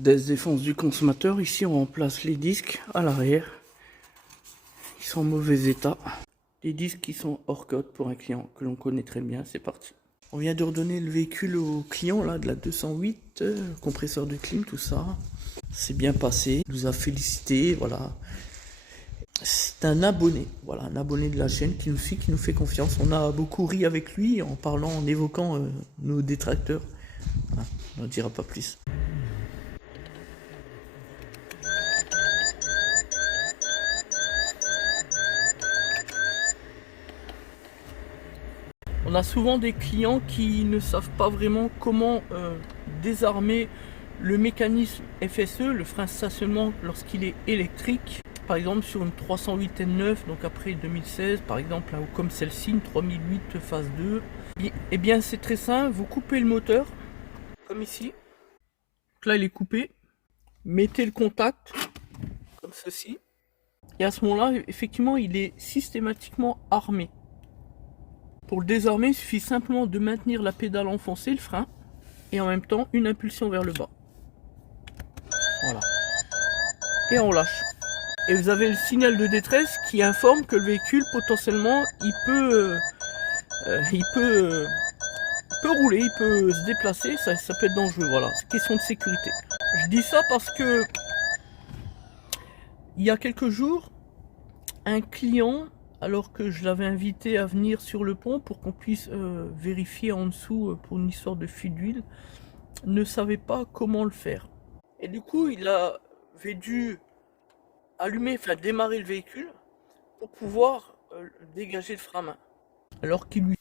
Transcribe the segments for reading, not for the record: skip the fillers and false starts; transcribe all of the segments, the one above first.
Défense du consommateur. Ici, on remplace les disques à l'arrière qui sont en mauvais état. Les disques qui sont hors code pour un client que l'on connaît très bien. C'est parti. On vient de redonner le véhicule au client là de la 208, compresseur de clim, tout ça. C'est bien passé. Il nous a félicité. Voilà. C'est un abonné, voilà, un abonné de la chaîne qui nous suit, qui nous fait confiance. On a beaucoup ri avec lui en parlant, en évoquant nos détracteurs. Voilà, on n'en dira pas plus. On a souvent des clients qui ne savent pas vraiment comment désarmer le mécanisme FSE, le frein de stationnement lorsqu'il est électrique. Par exemple sur une 308 N9, donc après 2016, par exemple, ou comme celle-ci, une 3008 phase 2. Eh bien c'est très simple, vous coupez le moteur, comme ici. Donc là il est coupé. Mettez le contact, comme ceci. Et à ce moment-là, effectivement, il est systématiquement armé. Pour le désarmer, il suffit simplement de maintenir la pédale enfoncée, le frein, et en même temps une impulsion vers le bas. Voilà. Et on lâche. Et vous avez le signal de détresse qui informe que le véhicule potentiellement il peut rouler, il peut se déplacer, ça peut être dangereux. Voilà, c'est question de sécurité. Je dis ça parce que il y a quelques jours, un client, alors que je l'avais invité à venir sur le pont pour qu'on puisse vérifier en dessous pour une histoire de fuite d'huile, ne savait pas comment le faire. Et du coup, il avait dû allumer, enfin démarrer le véhicule pour pouvoir dégager le frein à main. Alors qu'il lui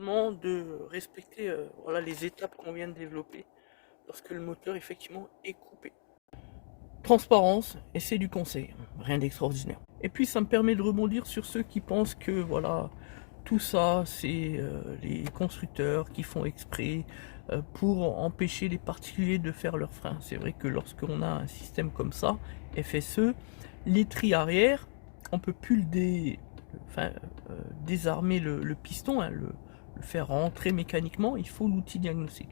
demande de respecter voilà, les étapes qu'on vient de développer lorsque le moteur effectivement est coupé. Transparence, et c'est du conseil, rien d'extraordinaire. Et puis ça me permet de rebondir sur ceux qui pensent que voilà, tout ça c'est les constructeurs qui font exprès pour empêcher les particuliers de faire leurs freins. C'est vrai que lorsqu'on a un système comme ça, FSE, l'étrie arrière, on peut plus désarmer le piston, hein, le faire rentrer mécaniquement, il faut l'outil diagnostic.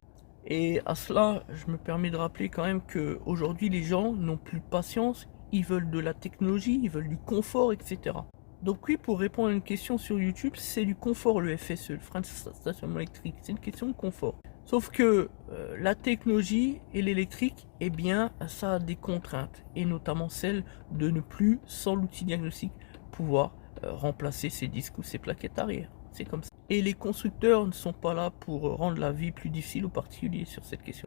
Et à cela, je me permets de rappeler quand même qu'aujourd'hui, les gens n'ont plus de patience, ils veulent de la technologie, ils veulent du confort, etc. Donc oui, pour répondre à une question sur YouTube, c'est du confort le FSE, le frein de stationnement électrique, c'est une question de confort. Sauf que la technologie et l'électrique, eh bien, ça a des contraintes, et notamment celle de ne plus, sans l'outil diagnostic, pouvoir remplacer ses disques ou ses plaquettes arrière. C'est comme ça. Et les constructeurs ne sont pas là pour rendre la vie plus difficile aux particuliers sur cette question.